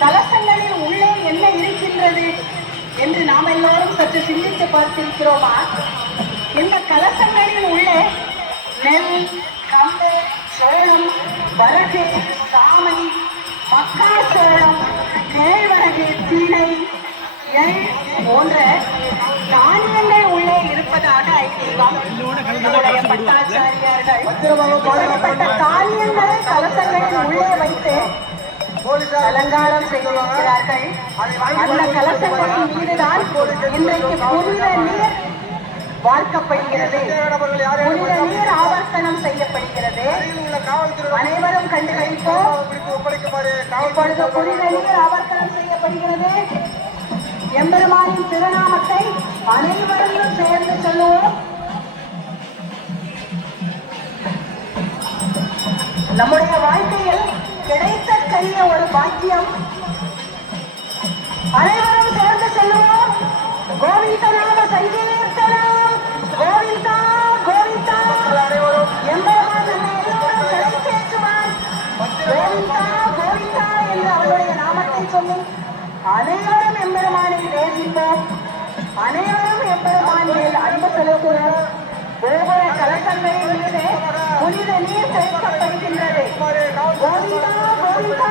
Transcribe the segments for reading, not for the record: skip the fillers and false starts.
கலசங்களில் உள்ளே என்ன இருக்கின்றது என்று நாம் எல்லோரும் சற்று சிந்தித்து பார்த்திருக்கிறோமா? இந்த கலசங்களில் உள்ளே நெல், கம்பு, சோளம், வரகு, சாமை, மக்காச்சோளம், கேழ்வரகு, திணை, எள் போன்ற தானியங்கள் உள்ளே இருப்பதாக ஐதீகம். நம்முடைய பட்டாச்சாரியார்கள் தானியங்களை கலசங்களில் உள்ளே வைத்து அலங்காரம் செய்திருக்கிறார்கள். அந்த கலசங்களின் மீதுதான் இன்றைக்கு புனித நீர் வார்க்கப்படுகிறது, புனித நீர் ஆவர்த்தனம் செய்யப்படுகிறது. அனைவரும் கண்டு வைப்போம். இப்பொழுது புனித நீர் ஆவர்த்தனம் செய்யப்படுகிறது. எம்பெருமானின் திருநாமத்தை அனைவரையும் சேர்ந்து சொல்லுவோம். நம்முடைய வாழ்க்கையில் கிடைத்தற்கரிய ஒரு பாக்கியம். அனைவரும் சேர்ந்து சொல்லுவோம். கோவிந்த நாம சங்கீர்த்தனம், கோவிந்தா கோவிந்தா. எம்பெருமான் நம்மை எல்லோரும் கிடைத்தேற்றுவான். கோவிந்தா கோவிந்தா என்று அவருடைய நாமத்தை சொல்லி அனைவரும் எம்பெருமானை நேசிப்போம். அனைவரும் எம்பெருமான் மேல் அன்பு செலுத்துவோம். ஒவ்வொரு கலசங்களின் மீது புனித நீர் தெளிக்கப்படுகின்றது. கோவிந்தா கோவிந்தா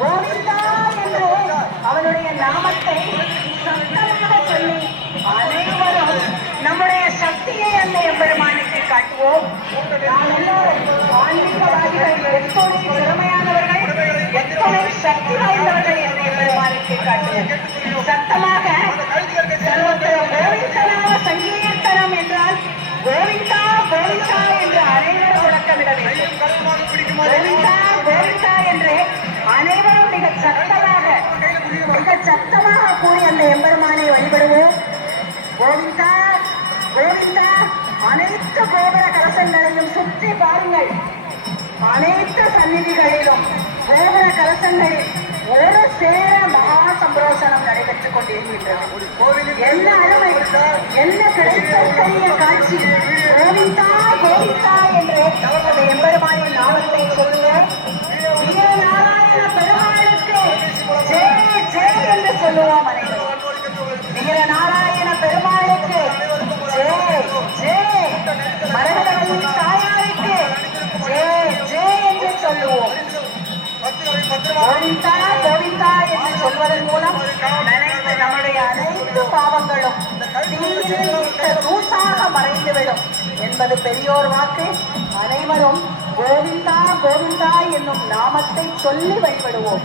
கோவிந்தா என்று அவனுடைய நாமத்தை சத்தமாக சொல்லி அனைவரும் நம்முடைய சக்தியை அந்த எம்பெருமானுக்கு காட்டுவோம். நாம் எல்லோரும் ஆன்மீகவாதிகள் எத்தனை திறமையானவர்கள், எத்தனை சக்தி வாய்ந்தவர்கள் என்ற எம்பெருமானுக்கு காட்டுவோம். சத்தமாக சர்வத்திரம் கோவிந்தநாம சங்கீர்த்தனம் என்றால் கோவிந்தா கோவிந்தா என்று அனைவரும் முழக்கமிட வேண்டும். கோவிந்தா கோவிந்தா என்று அனைவரும் மிக சத்தமாக கூறி அந்த எம்பெருமானை வழிபடுவோம். கோவிந்தா கோவிந்தா. அனைத்து கோபுர கலசங்களையும் சுற்றி பாருங்கள். அனைத்து சந்நிதிகளிலும் கோபுர கலசங்களில் ஒரு சேர மகா சம்பிரோஷனம் நடைபெற்றுக் கொண்டிருக்கின்றது. என்ன அருமை, என்ன கிடைத்தற்கரிய காட்சி. கோவிந்தா கோவிந்தா என்று அந்த எம்பெருமானின் நாமத்தை சொல்லுங்கள். வீரநாராயண பெருமாளுக்கு ஜெய ஜெய என்று சொல்லுவோம். அனைவரும் வீரநாராயண பெருமாளுக்கு ஜெய ஜெய, மரகதவல்லி தாயாருக்கு ஜெய ஜெய என்று சொல்லுவோம். கோவிந்தா கோவிந்தா என்று சொல்வதன் மூலம் நினைத்த நம்முடைய அனைத்து பாவங்களும் தீயில் தூசாக மறைந்துவிடும் என்பது பெரியோர் வாக்கு. அனைவரும் கோவிந்தா கோவிந்தா என்னும் நாமத்தை சொல்லி வழிபடுவோம்.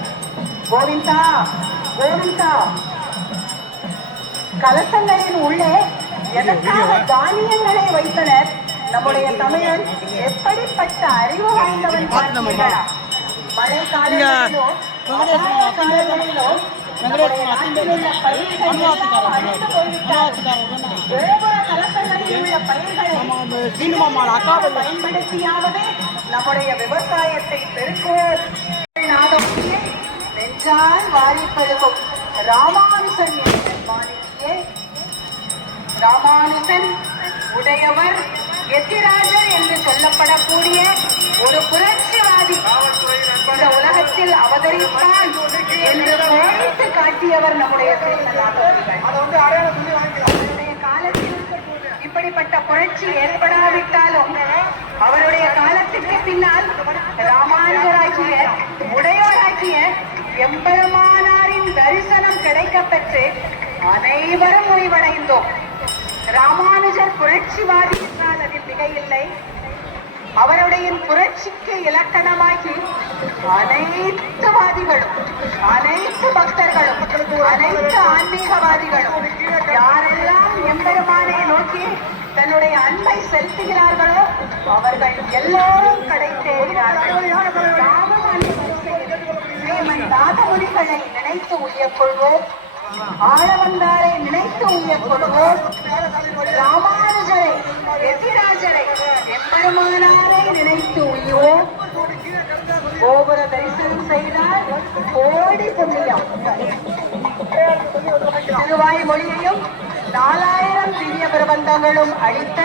கோவிந்தா கோவிந்தா. கலசங்களின் உள்ளே எதற்காக தானியங்களை வைத்தனர்? நம்முடைய தமிழன் எப்படிப்பட்ட அறிவு வாய்ந்தவன் பார்த்தீர்களா? மழை காலங்களிலோ காலங்களிலோ பயன்படுத்தியாவது நம்முடைய விவசாயத்தை பெருக்குவோம். நெஞ்சால் வாரிப்பெருகும் ராமானுசன் மாணிக்கியே. ராமானுசன் உடையவர் எத்திராஜர் என்று சொல்லப்படக்கூடிய ஒரு புரட்சிவாதி இந்த உலகத்தில் அவதரித்தான் என்று கோடித்து காட்டியவர் நம்முடைய காலத்தில் இப்படிப்பட்ட புரட்சி ஏற்படாவிட்டாலும் அவருடைய காலத்திற்கு பின்னால் ராமானுஜராகிய உடையோராகிய எம்பெருமானாரின் தரிசனம் கிடைக்கப்பெற்று அனைவரும் முடிவடைந்தோம். ராமானுஜர் புரட்சிவாதி என்றால் அதில் மிகையில்லை. அவருடைய புரட்சிக்கு இலக்கணமாகி அனைத்து வாதிகளும், அனைத்து பக்தர்களும், அனைத்து ஆன்மீகவாதிகளும் யாரெல்லாம் எம்பெருமானை நோக்கி தன்னுடைய அன்பை செலுத்துகிறார்களோ அவர்கள் எல்லோரும் கடை தேறினார்கள். நாதமுனிகளை நினைத்து உய்யக்கொள்வோம். ஆளவந்தாரை நினைத்து உய்யக்கொள்வோம். ராமானுஜரை, எதிராஜரை, எம்பெருமானாரை நினைத்து உய்யோம். கோபுர தரிசனம் செய்தால் கோடி புண்ணியம். திருவாய் மொழியையும் 4000 திவ்ய பிரபந்தங்களும் அளித்த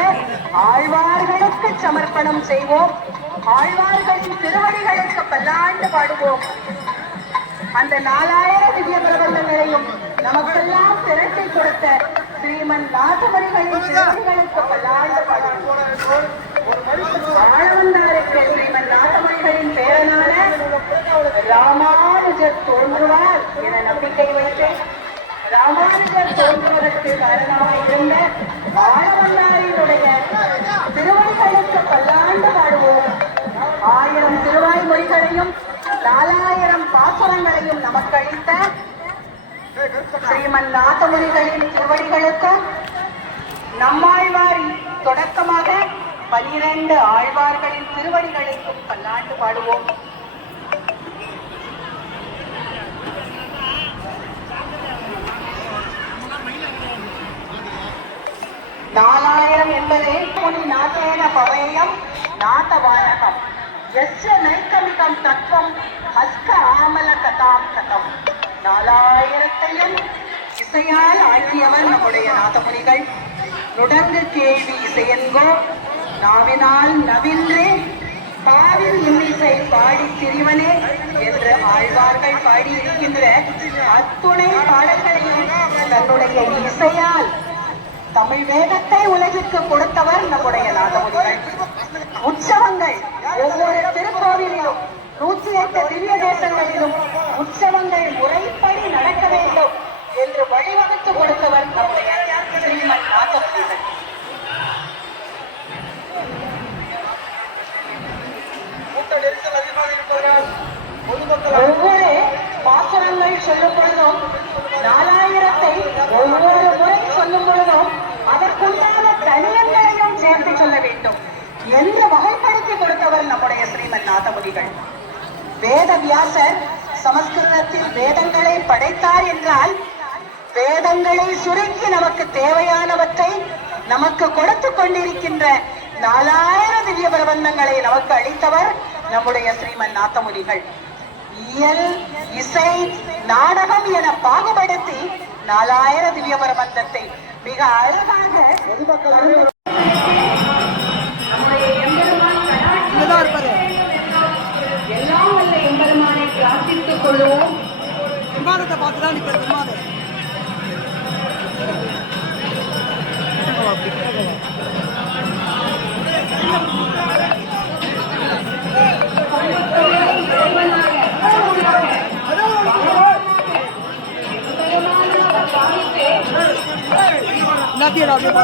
ஆழ்வார்களுக்கு சமர்ப்பணம் செய்வோம். ஆழ்வார்களின் திருவடிகளுக்கு பல்லாண்டு பாடுவோம். அந்த 4000 திவ்ய பிரபந்தங்களையும் நமக்கெல்லாம் திரட்டி கொடுத்த ஸ்ரீமன் நாதமணிகளின் திருவடிகளுக்கு பல்லாண்டு பாடுவோம். ஆழ்வந்தாருக்கு ஸ்ரீமன் நாதமணிகளின் பேரனான ராமானுஜர் தோன்றுவார் என நம்பிக்கை வைத்து ராமானுஜர் தோன்றுவதற்கு காரணமாக இருந்த ஆழ்வந்தாரினுடைய திருவடிகளுக்கு பல்லாண்டு பாடுவோம். 1000 திருவாய் மொழிகளையும் 4000 பாசுரங்களையும் நமக்கு அளித்த ஸ்ரீமன் நாதமுனிகளின் திருவடிகளுக்கும் நம்மாழ்வார் தொடக்கமாக 12 ஆழ்வார்களின் திருவடிகளுக்கும் பல்லாண்டு பாடுவோம். நாலாயிரம் என்பது முனி நாதேன பவயம் நாதவானகம் எஸ்ய நைக்கமிகம் தத்துவம் ஹஸ்த ஆமல கதாம் கதம். 4000ஐயும் இசையால் ஆழ்த்தியவர் நம்முடைய நாதமுனிகள். நுடங்கு கேள்வி இசையென்கோ நாவினால் நவின்றே பாவில் இன்னிசை பாடி திரிவனே என்று ஆழ்வார்கள் பாடியிருக்கின்ற அத்துணை பாடல்களையும் தன்னுடைய இசையால் தமிழ் வேதத்தை உலகிற்கு கொடுத்தவர் நம்முடைய நாதமுனிகள். உற்சவங்கள் ஒவ்வொரு திருக்கோவிலிலும் 108 திவ்ய தேசங்களிலும் உற்சவங்கள் முறைப்படி நடக்க வேண்டும் என்று வழிவகுத்து கொடுத்தவர் நம்முடைய ஸ்ரீமன் நாதமுனிகள். ஒவ்வொரு பாசுரங்கள் சொல்லும் பொழுதும் 4000ஐ ஒவ்வொரு முறை சொல்லும் பொழுதும் அதற்குண்டான தனியங்களையும் சேர்த்து சொல்ல வேண்டும் என்று வகைப்படுத்தி கொடுத்தவர் நம்முடைய ஸ்ரீமன் நாதமுனிகள். வேத வியாசர் சமஸ்கிருதத்தில் வேதங்களை படைத்தார் என்றால் வேதங்களை சுருக்கி நமக்கு தேவையானவற்றை நமக்கு கொடுத்து கொண்டிருக்கின்ற 4000 திவ்ய பிரபந்தங்களை நமக்கு அளித்தவர் நம்முடைய ஸ்ரீமன் நாதமுனிகள். இயல், இசை, நாடகம் என பாகுபடுத்தி 4000 திவ்ய பிரபந்தத்தை மிக அழகாக எல்லாம் வல்ல எம்பெருமானை பிரார்த்தித்துக் கொள்வோம். விமானத்தை பார்த்துதான் இப்ப விமானம் எல்லாத்தையும்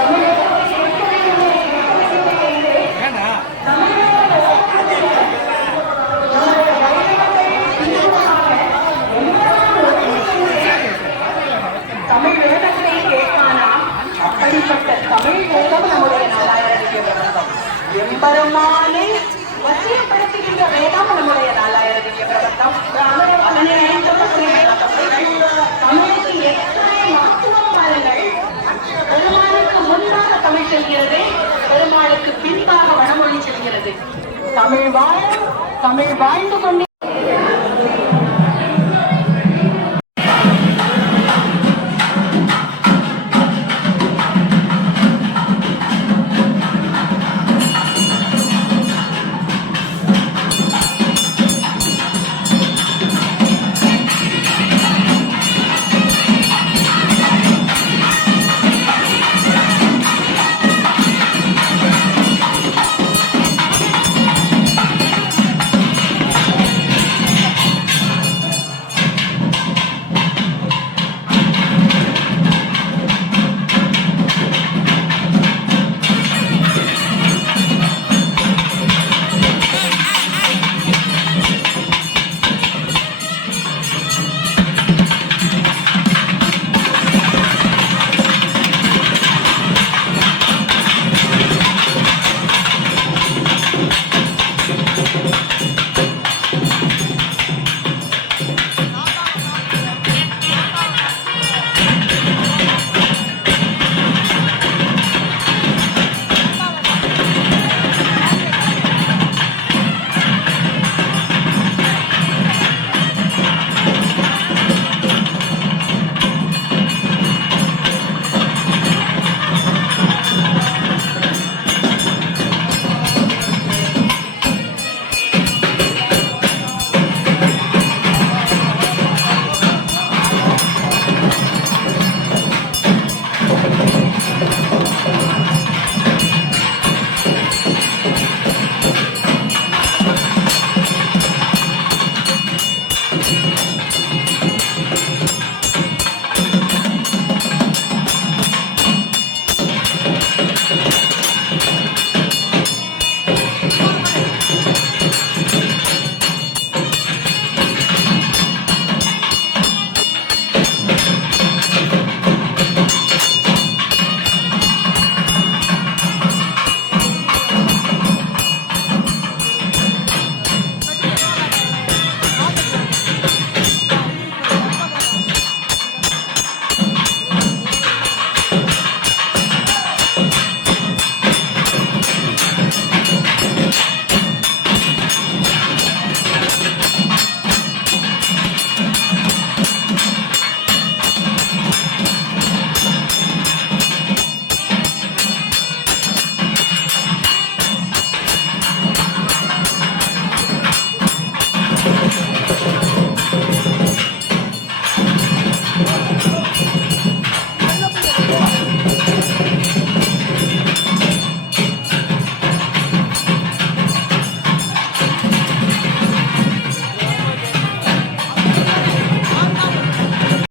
அப்படியே தமிழ் வேதத்தை கேட்கானா அப்படிப்பட்ட தமிழ் வேதம் நம்முடைய நாலாயிரத்திய பிரபந்தம். எம்பெருமானை வசியப்படுத்துகின்ற வேதம் நம்முடைய நாலாயிரத்திய பிரபந்தம். அதனை தமிழுக்கு எத்தனை மகத்துவமானங்கள்! பெருமாளுக்கு முன்பாக தமிழ் செல்கிறது, பெருமாளுக்கு பின்பாக வடமொழி செல்கிறது. தமிழ் வாழ்ந்து கொண்டு